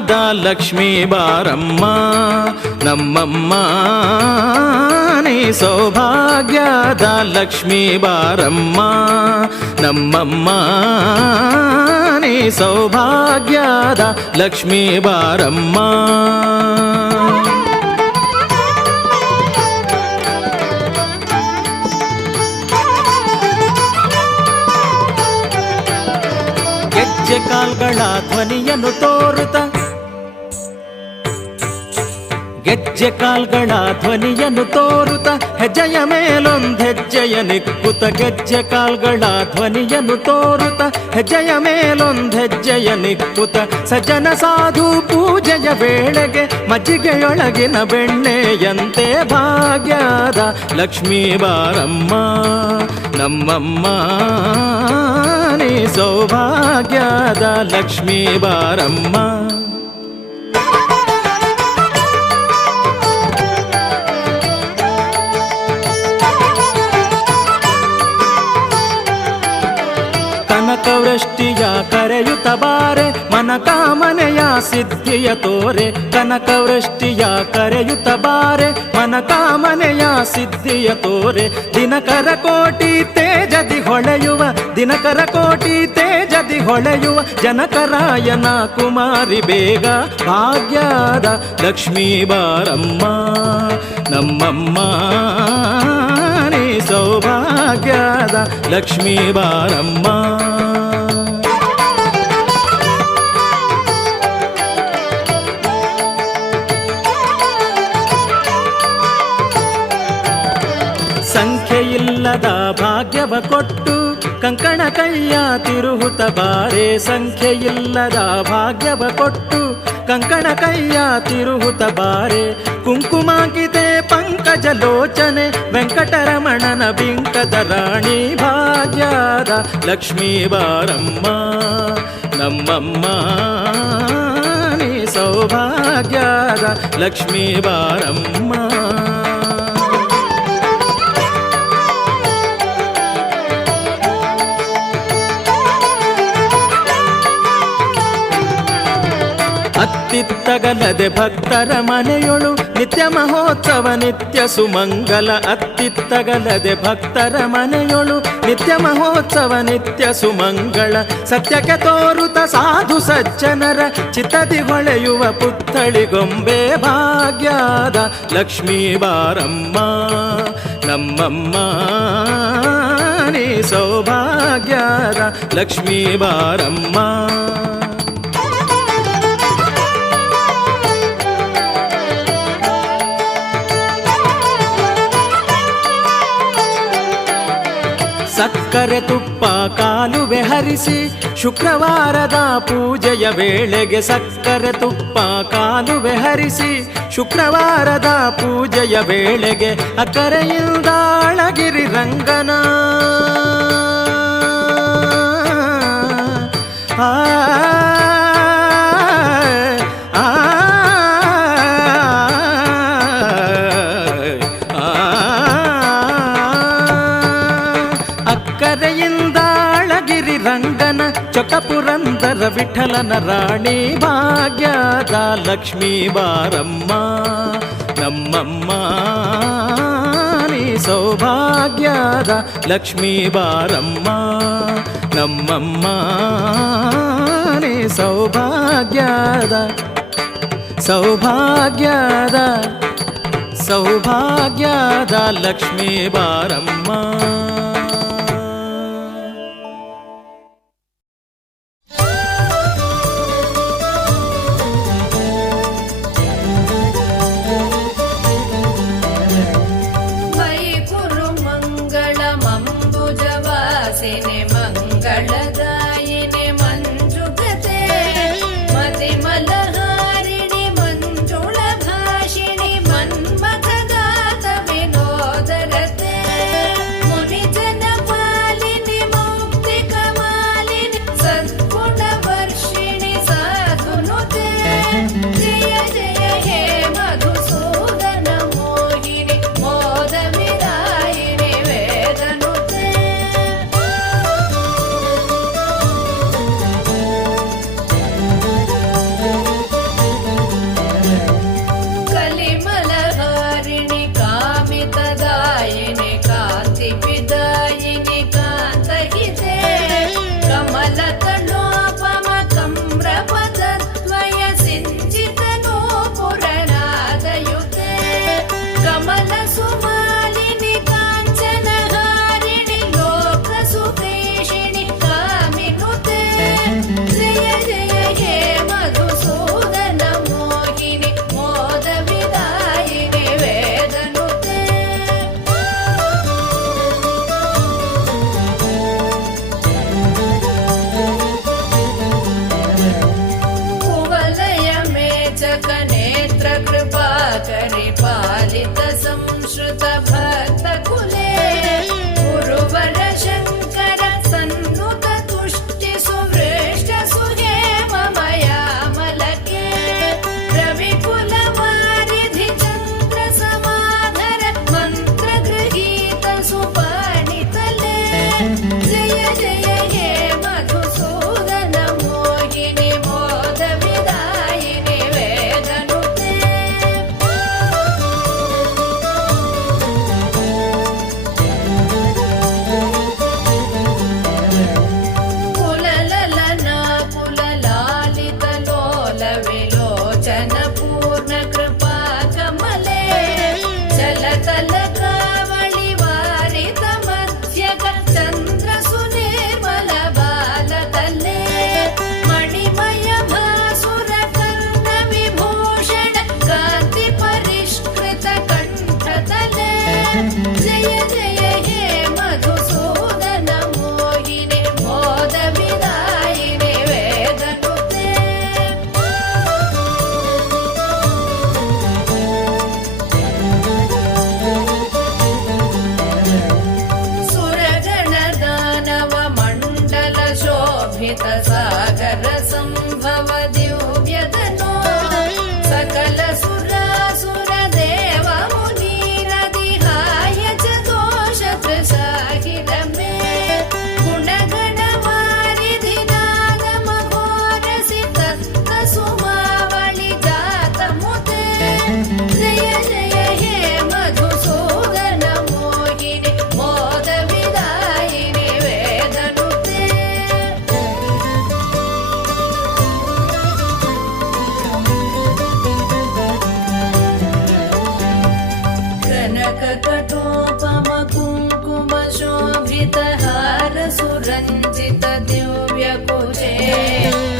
ಲಕ್ಷ್ಮೀ ಬಾರಮ್ಮ ನಮ್ಮಮ್ಮ ನೀ ಸೌಭಾಗ್ಯದ ಲಕ್ಷ್ಮೀ ಬಾರಮ್ಮ ನಮ್ಮಮ್ಮ ನೀ ಸೌಭಾಗ್ಯದ ಲಕ್ಷ್ಮೀ ಬಾರಮ್ಮ. ಗೆಜ್ಜೆ ಕಾಲ್ಗಳ ಧ್ವನಿಯನ್ನು ತೋರುತ್ತ ಗೆಜ್ಜೆ ಕಾಲ್ಗಳ ಧ್ವನಿಯನ್ನು ತೋರುತ್ತ ಹೆಜ್ಜೆಯ ಮೇಲೊಂದು ಹೆಜ್ಜೆಯ ನಿಕ್ಕುತ್ತ ಗೆಜ್ಜೆ ಕಾಲ್ಗಳ ಧ್ವನಿಯನ್ನು ತೋರುತ್ತ ಹೆಜ್ಜೆಯ ಮೇಲೊಂದು ಹೆಜ್ಜೆಯ ನಿಕ್ಕುತ್ತ ಸಜ್ಜನ ಸಾಧು ಪೂಜೆಯ ವೇಳೆಗೆ ಮಜ್ಜಿಗೆಯೊಳಗಿನ ಬೆಣ್ಣೆಯಂತೆ ಭಾಗ್ಯದ ಲಕ್ಷ್ಮೀ ಬಾರಮ್ಮ ನಮ್ಮಮ್ಮ ನೀ ಸೌಭಾಗ್ಯದ ಲಕ್ಷ್ಮೀ ಬಾರಮ್ಮ. ಕನಕವೃಷ್ಟಿಯ ಕರೆಯುತ್ತ ಬಾರೆ ಮನಕಾಮನೆಯ ಸಿದ್ಧಿಯ ತೋರೆ ಕನಕವೃಷ್ಟಿಯ ಕರೆಯುತ್ತ ಬಾರೆ ಮನಕಾಮನೆಯ ಸಿದ್ಧಿಯ ತೋರೆ ದಿನಕರ ಕೋಟಿ ತೇಜದಿ ಹೊಳೆಯುವ ದಿನಕರ ಕೋಟಿ ತೇಜದಿ ಹೊಳೆಯುವ ಜನಕರಾಯನ ಕುಮಾರಿ ಬೇಗ ಭಾಗ್ಯದ ಲಕ್ಷ್ಮೀ ಬಾರಮ್ಮ ನಮ್ಮಮ್ಮ ನೀ ಸೌಭಾಗ್ಯದ ಲಕ್ಷ್ಮೀ ಬಾರಮ್ಮ. ಸಂಖ್ಯೆಯಿಲ್ಲದ ಭಾಗ್ಯವ ಕೊಟ್ಟು ಕಂಕಣ ಕೈಯ ತಿರುಹುತ ಬಾರೆ ಸಂಖ್ಯೆಯಿಲ್ಲದ ಭಾಗ್ಯವ ಕೊಟ್ಟು ಕಂಕಣ ಕೈಯ ತಿರುಹುತ ಬಾರೆ ಕುಂಕುಮಾಕಿತೆ ಪಂಕಜ ಲೋಚನೆ ವೆಂಕಟರಮಣನ ಬಿಂಕದ ರಾಣಿ ಭಾಗ್ಯದ ಲಕ್ಷ್ಮೀ ಬಾರಮ್ಮ ನಮ್ಮಮ್ಮ ನೀ ಸೌಭಾಗ್ಯದ ಲಕ್ಷ್ಮೀ ಬಾರಮ್ಮ. ಅತ್ತಿತ್ತಗಲದೆ ಭಕ್ತರ ಮನೆಯೊಳು ನಿತ್ಯ ಮಹೋತ್ಸವ ನಿತ್ಯ ಸುಮಂಗಲ ಅತ್ತಿತ್ತಗಲದೆ ಭಕ್ತರ ಮನೆಯೊಳು ನಿತ್ಯ ಮಹೋತ್ಸವ ನಿತ್ಯ ಸುಮಂಗಳ ಸತ್ಯಕ್ಕೆ ತೋರುತ ಸಾಧು ಸಜ್ಜನರ ಚಿತ್ತದಿ ಹೊಳೆಯುವ ಪುತ್ಥಳಿಗೊಂಬೆ ಭಾಗ್ಯದ ಲಕ್ಷ್ಮೀ ಬಾರಮ್ಮ ನಮ್ಮಮ್ಮ ನೀ ಸೌಭಾಗ್ಯದ ಲಕ್ಷ್ಮೀ ಬಾರಮ್ಮ. ಸಕ್ಕರೆ ತುಪ್ಪ ಕಾಲುವೆ ಹರಿಸಿ ಶುಕ್ರವಾರದ ಪೂಜೆಯ ವೇಳೆಗೆ ಸಕ್ಕರೆ ತುಪ್ಪ ಕಾಲುವೆ ಹರಿಸಿ ಶುಕ್ರವಾರದ ಪೂಜೆಯ ವೇಳೆಗೆ ಅಕರೆಯಿಂದ ಅಳಗಿರಿ ರಂಗನ ಅಕ್ಕರೆಯಿಂದಾಳಗಿರಿ ರಂಗನ ಚೊಕ್ಕಪುರಂದರ ವಿಠಲನ ರಾಣಿ ಭಾಗ್ಯದ ಲಕ್ಷ್ಮೀ ಬಾರಮ್ಮ ನಮ್ಮಮ್ಮ ನೀ ಸೌಭಾಗ್ಯದ ಲಕ್ಷ್ಮೀ ಬಾರಮ್ಮ ನಮ್ಮಮ್ಮ ನೀ ಸೌಭಾಗ್ಯದ ಸೌಭಾಗ್ಯದ ಲಕ್ಷ್ಮೀ ಬಾರಮ್ಮ. ಮುನಿ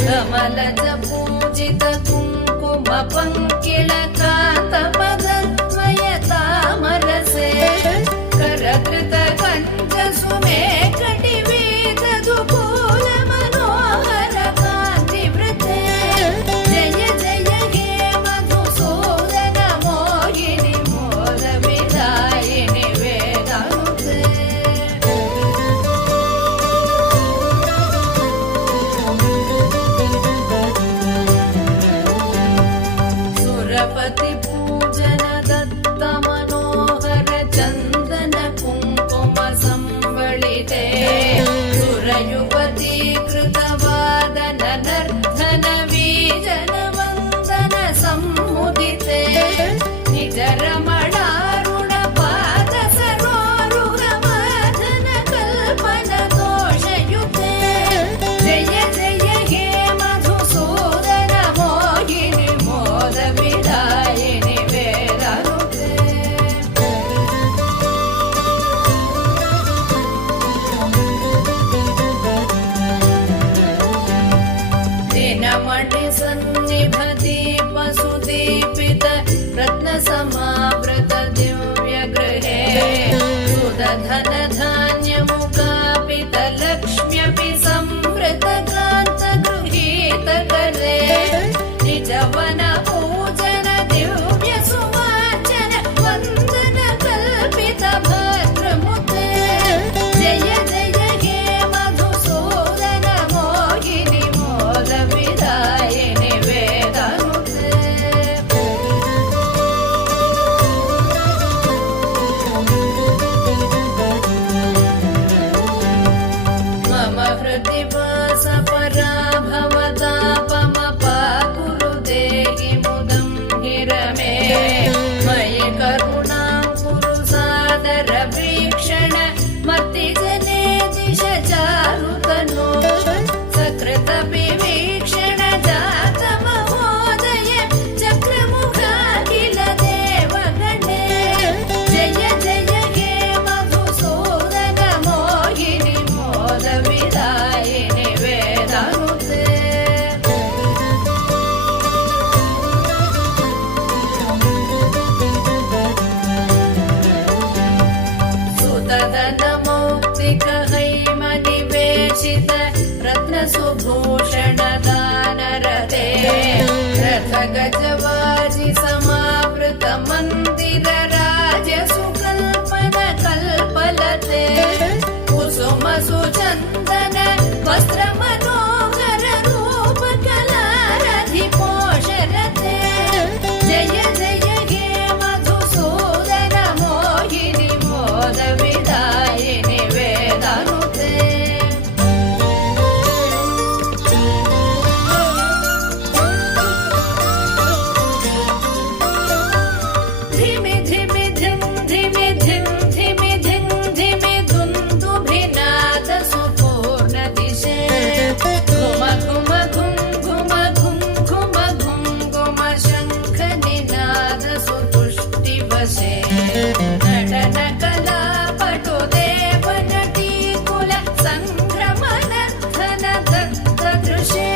कमलज पूजित कुङ्कुम पङ्किलकान्त पदमय तामरसे करकृत कञ्ज सुमेकटि वेददुकूल मनोहर कान्तिवृते जय जय हे मधुसूदन मोहिनि मोद विदायिनि वेदानुते सुरपति पूजन दत्त मनोहर चन्दन कुङ्कुम संवलिते सुरयुवती कृतवादन नर्धन वीजन वन्दन सम्मुदिते निज रमणारुण पाद सरोरुह माधन कल्पन दोषयुते जय जय हे मधुसूदन मोहिनि मोद विदायिनि वेदानुते दिनमणि सन्निभ दीप सुदीपित रत्न समावृत दिव्य गृहे सुदधन धान्य मुकापित लक्ष्म्यपि संवृत कान्त गृहीत करे निजवन पूजन दिव्य सुवाचन वन्दन कल्पित भद्रमुते जय जय हे मधुसूदन मोहिनि मोद विदायिनि वेदानुते मम हृदि वास पराभवतापमपाकुरु देहि मुदं हिरमे मयि करुणां कुरु सादर वीक्षण मर्तिजने दिश चारुतनो सकृत विवीक्षण जात महोदय चक्रमुखाखिल देवगणे जय जय हे मधुसूदन मोहिनि मोद विदायिनि वेदानुते सुतदन मौक्तिक हैमनिवेशित रत्नसुभूषण दानरते रथ गजवाजि समावृत मन्दिर राजसुकल्पन कल्पलते कुसुम सुचन्दन वस्त्र मनोहर रूप कलारधि पोषरते जय जय हे मधुसूदन मोहिनि मोद विदायिनि वेदानुते धिमि धिमि धिं धिमि धिं धिमि धिं धिमि दुन्दुभिनाद सुपूर्ण दिशे घुम घुम घुं घुम घुं घुम घुं घुम शङ्ख निनाद सुतुष्टिवशे नटन कला पटु देव नटी कुल सङ्भ्रम नर्धन दत्त दृशे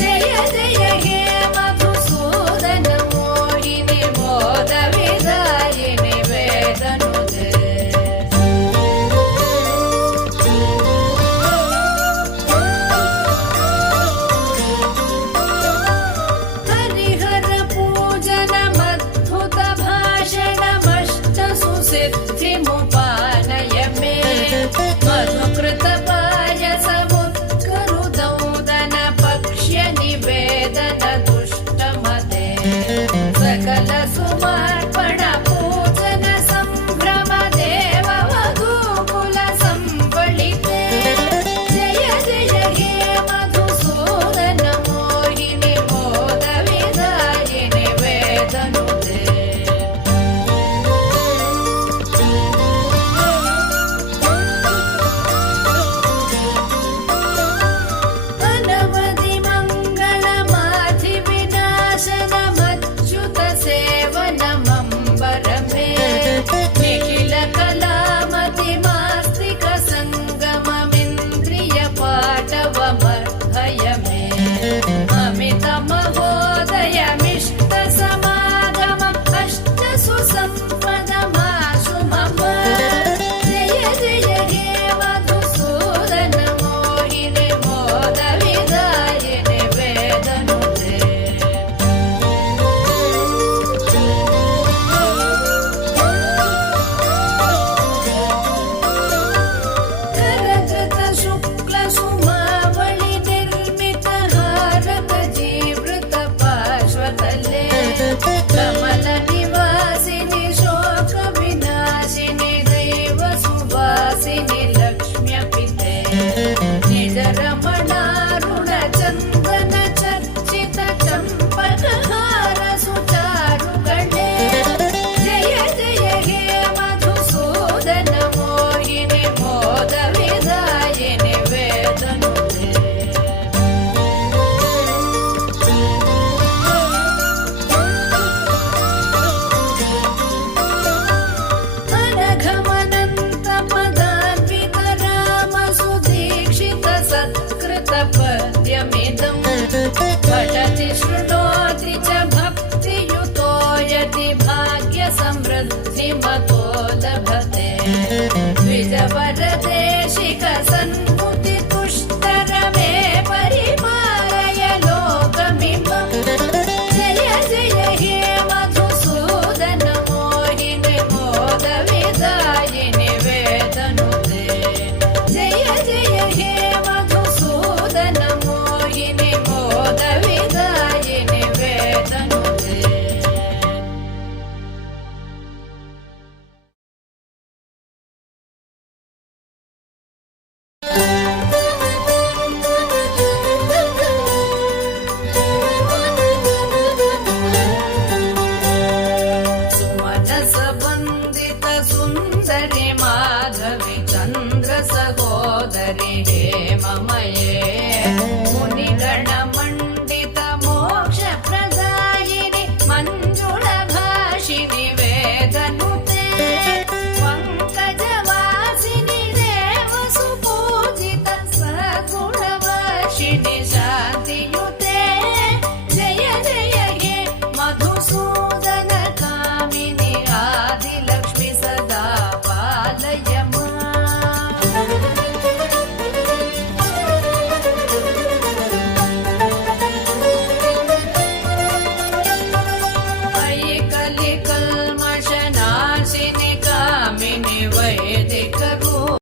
जय जय हे मधुसूदन मोहिनि मोद विदायिनि वेदनुते हरिहर पूजनमद्भुत भाषणमष्ट सुसिद्धिमुपानय मे मधुकृत पायसमुत्करुदौदन पक्ष्य निवेदन दुष्टमते सकल सुमर्पण पूजन सम्भ्रम देव वधूकुल संवलिते जय जय हे मधुसूदन मोहिनि मोद विदायिनि वेदनुते अनवधि मङ्गलमाधि विनाशनमच्युत सेवनमम्बर मे निखिल कलामति मास्तिक सङ्गममिन्द्रिय पाटव ಶೃಣು